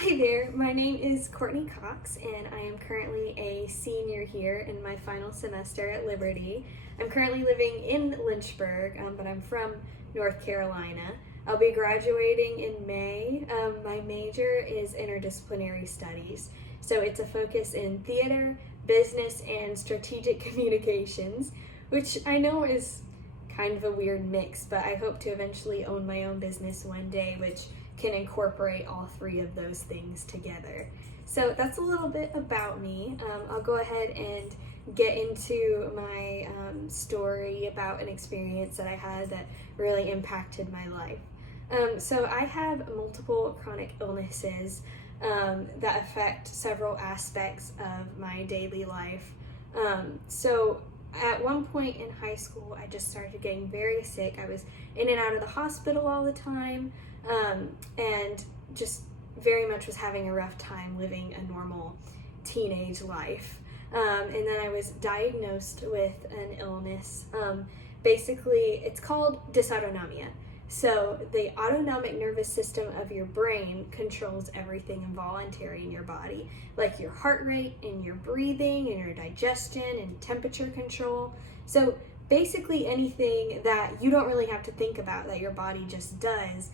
Hi there, my name is Courtney Cox and I am currently a senior here in my final semester at Liberty. I'm currently living in Lynchburg, but I'm from North Carolina. I'll be graduating in May. My major is interdisciplinary studies, so it's a focus in theater, business, and strategic communications, which I know is kind of a weird mix, but I hope to eventually own my own business one day, which can incorporate all three of those things together. So that's a little bit about me. I'll go ahead and get into my story about an experience that I had that really impacted my life. So I have multiple chronic illnesses that affect several aspects of my daily life. So at one point in high school, I just started getting very sick. I was in and out of the hospital all the time, and just very much was having a rough time living a normal teenage life. And then I was diagnosed with an illness. Basically, it's called dysautonomia. So the autonomic nervous system of your brain controls everything involuntary in your body, like your heart rate and your breathing and your digestion and temperature control. So basically anything that you don't really have to think about that your body just does,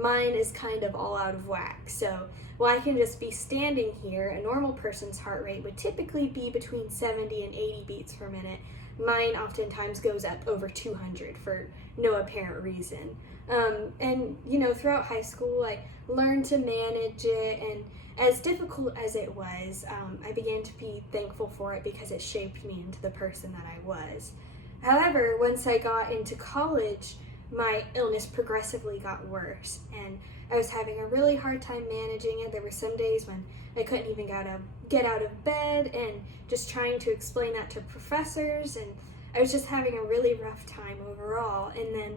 mine is kind of all out of whack. So while I can just be standing here, a normal person's heart rate would typically be between 70 and 80 beats per minute. Mine oftentimes goes up over 200 for no apparent reason. And throughout high school, I learned to manage it, and as difficult as it was, I began to be thankful for it because it shaped me into the person that I was. However, once I got into college, my illness progressively got worse, and I was having a really hard time managing it. There were some days when I couldn't even get out of bed, and just trying to explain that to professors, and I was just having a really rough time overall. And then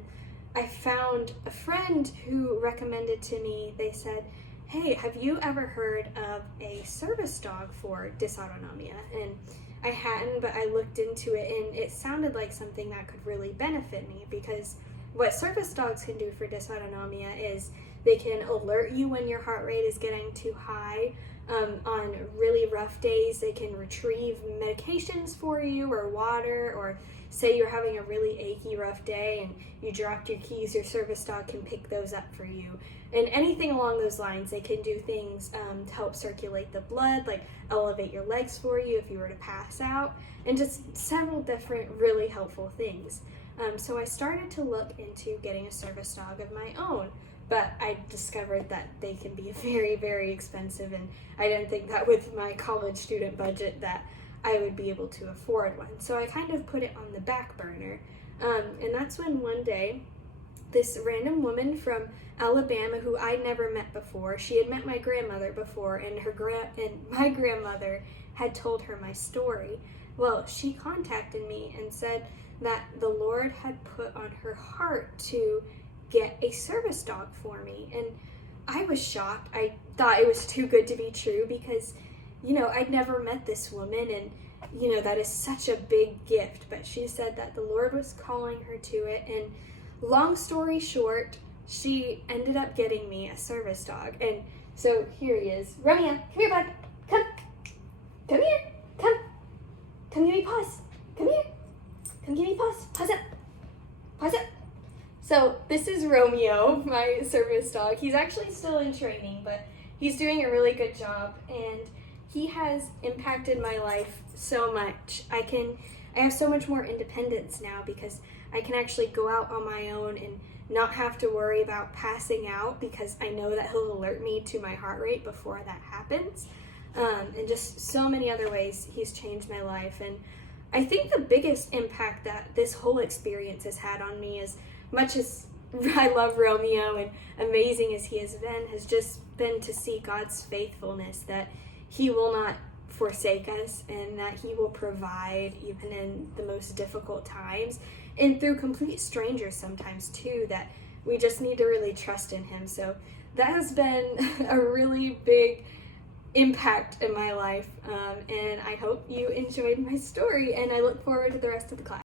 I found a friend who recommended to me, they said, "Hey, have you ever heard of a service dog for dysautonomia?" And I hadn't, but I looked into it, and it sounded like something that could really benefit me, because what service dogs can do for dysautonomia is they can alert you when your heart rate is getting too high. On really rough days, they can retrieve medications for you or water, or say you're having a really achy, rough day and you dropped your keys, your service dog can pick those up for you. And anything along those lines, they can do things to help circulate the blood, like elevate your legs for you if you were to pass out, and just several different really helpful things. So I started to look into getting a service dog of my own, but I discovered that they can be very, very expensive, and I didn't think that with my college student budget that I would be able to afford one. So I kind of put it on the back burner, and that's when one day this random woman from Alabama who I'd never met before, she had met my grandmother before, and my grandmother had told her my story. Well, she contacted me and said that the Lord had put on her heart to get a service dog for me. And I was shocked. I thought it was too good to be true because, I'd never met this woman, and, that is such a big gift. But she said that the Lord was calling her to it. And long story short, she ended up getting me a service dog. And so here he is. Romeo, come here, bud. Come here. Come give me paws. Come here. Come give me paws. Paws up. Paws up. So this is Romeo, my service dog. He's actually still in training, but he's doing a really good job, and he has impacted my life so much. I have so much more independence now because I can actually go out on my own and not have to worry about passing out, because I know that he'll alert me to my heart rate before that happens. And just so many other ways he's changed my life. And I think the biggest impact that this whole experience has had on me, as much as I love Romeo and amazing as he has just been to see God's faithfulness, that he will not forsake us and that he will provide even in the most difficult times, and through complete strangers sometimes too, that we just need to really trust in him. So that has been a really big impact in my life, and I hope you enjoyed my story, and I look forward to the rest of the class.